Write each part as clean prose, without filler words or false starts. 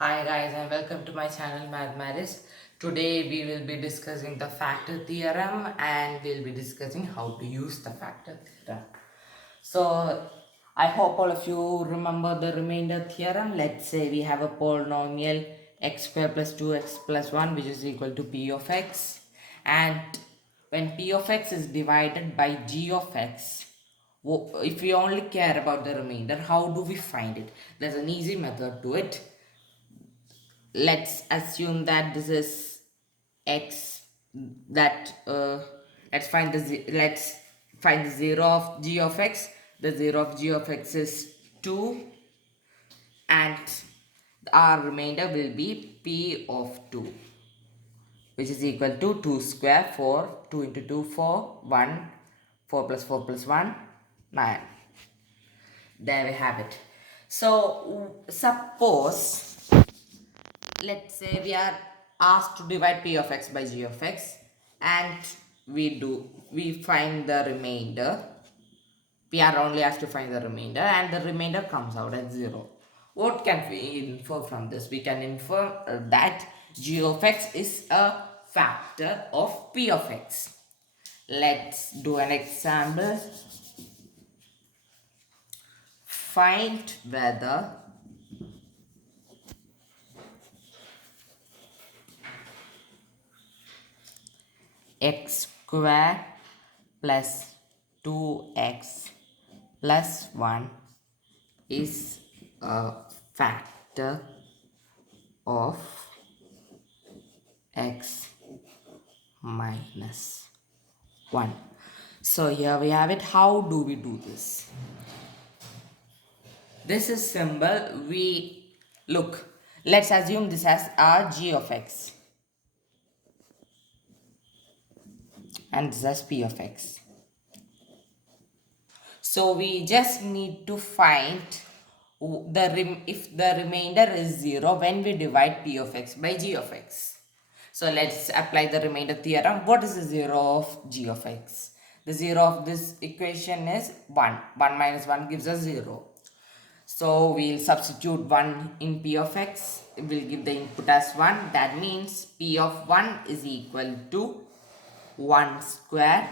Hi guys and welcome to my channel Mathematics. Today we will be discussing the factor theorem and we'll be discussing how to use the factor theorem. So I hope all of you remember the remainder theorem. Let's say we have a polynomial x square plus 2x plus 1 which is equal to p of x, and when p of x is divided by g of x, if we only care about the remainder, how do we find it? There's an easy method to it. Let's assume that this is x, that let's find the 0 of g of x. The 0 of g of x is 2, and our remainder will be p of 2, which is equal to 2 square 4, 2 into 2 4, 1, 4 plus 4 plus 1 9. There we have it. So suppose, let's say we are asked to divide p of x by g of x, and we find the remainder. We are only asked to find the remainder and the remainder comes out as 0. What can we infer from this? We can infer that g of x is a factor of p of x. Let's do an example. Find whether x square plus 2x plus 1 is a factor of x minus 1. So here we have it. How do we do this? This is simple. Let's assume this as our g of x and this as p of x. So we just need to find if the remainder is 0 when we divide p of x by g of x. So let's apply the remainder theorem. What is the 0 of g of x? The 0 of this equation is 1. 1 minus 1 gives us 0. So we'll substitute 1 in p of x. We'll give the input as 1. That means p of 1 is equal to 1 square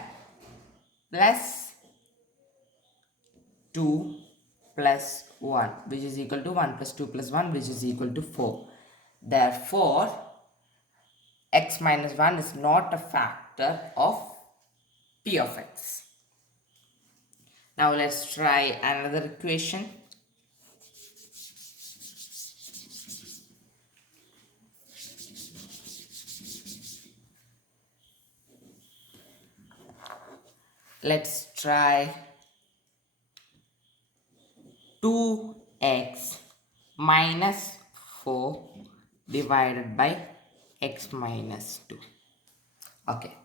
plus 2 plus 1, which is equal to 1 plus 2 plus 1, which is equal to 4. Therefore, x minus 1 is not a factor of p of x. Now let's try another equation. Let's try 2x minus 4 divided by x minus 2. Okay.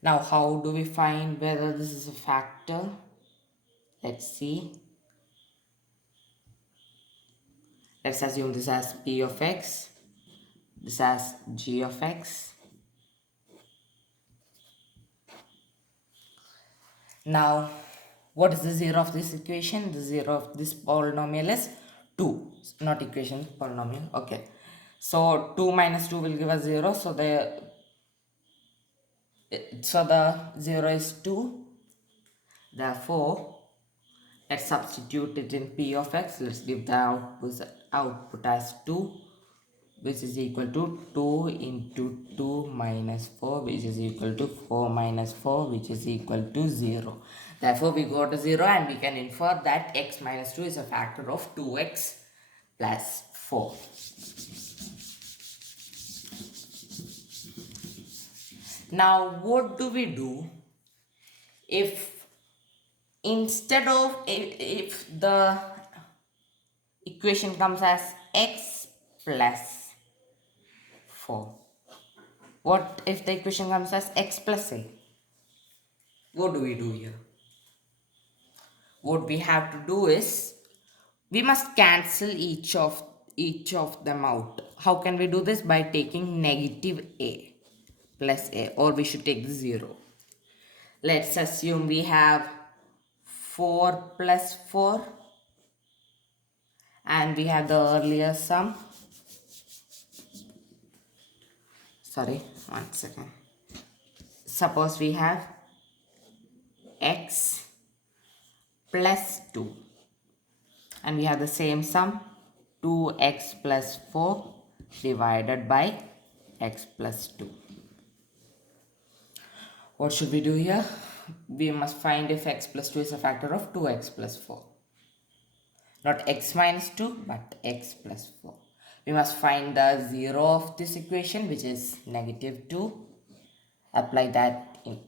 Now how do we find whether this is a factor? Let's see. Let's assume this as p of x, this as g of x. Now, what is the 0 of this equation? The 0 of this polynomial is 2. Not equation, polynomial. Okay. So 2 minus 2 will give us 0. So the 0 is 2. Therefore, let's substitute it in p of x. Let's give the output as 2, which is equal to 2 into 2 minus 4, which is equal to 4 minus 4, which is equal to 0. Therefore, we go to 0 and we can infer that x minus 2 is a factor of 2x plus 4. Now, what do we do if instead of if the equation comes as x plus 4? What if the equation comes as x plus a? What do we do here? What we have to do is we must cancel each of them out. How can we do this? By taking negative a plus a, or we should take 0. Let's assume we have 4 plus 4 and we have the earlier sum. sorry, 1 second. Suppose we have x plus 2 and we have the same sum, 2x plus 4 divided by x plus 2. What should we do here? We must find if x plus 2 is a factor of 2x plus 4. Not x minus 2 but x plus 4. We must find the 0 of this equation, which is negative 2. Apply that in,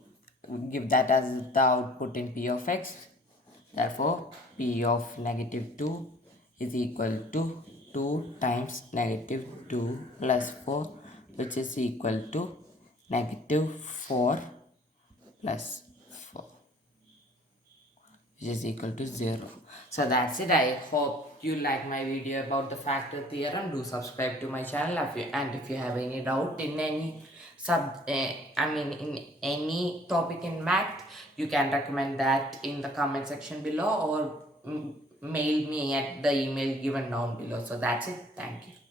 give that as the output in p of x. Therefore p of negative 2 is equal to 2 times negative 2 plus 4, which is equal to negative 4 plus 4, which is equal to 0. So that's it. I hope you like my video about the factor theorem. Do subscribe to my channel and if you have any doubt in any in any topic in math, you can recommend that in the comment section below or mail me at the email given down below. So that's it. Thank you.